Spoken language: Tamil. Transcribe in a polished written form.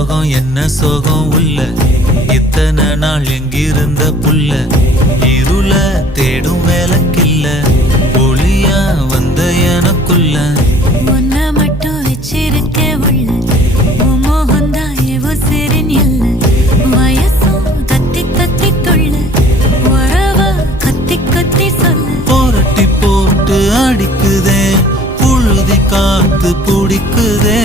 சோகம் என்ன சோகம் உள்ள இத்தனை நாள் எங்கிருந்த புல்ல இருள தேடும் வேலைக்கில்ல ஒளியா வந்த எனக்குள்ள உன்னை மட்டும் வச்சிருக்க உள்ள உன் மோகந்தான் எவோ சிறின் எல்ல வயசும் கத்தி கத்தி தொள்ள உறவ கத்தி கத்தி சொல்ல போரட்டி போட்டு அடிக்குதே புழுதி காத்து பிடிக்குதே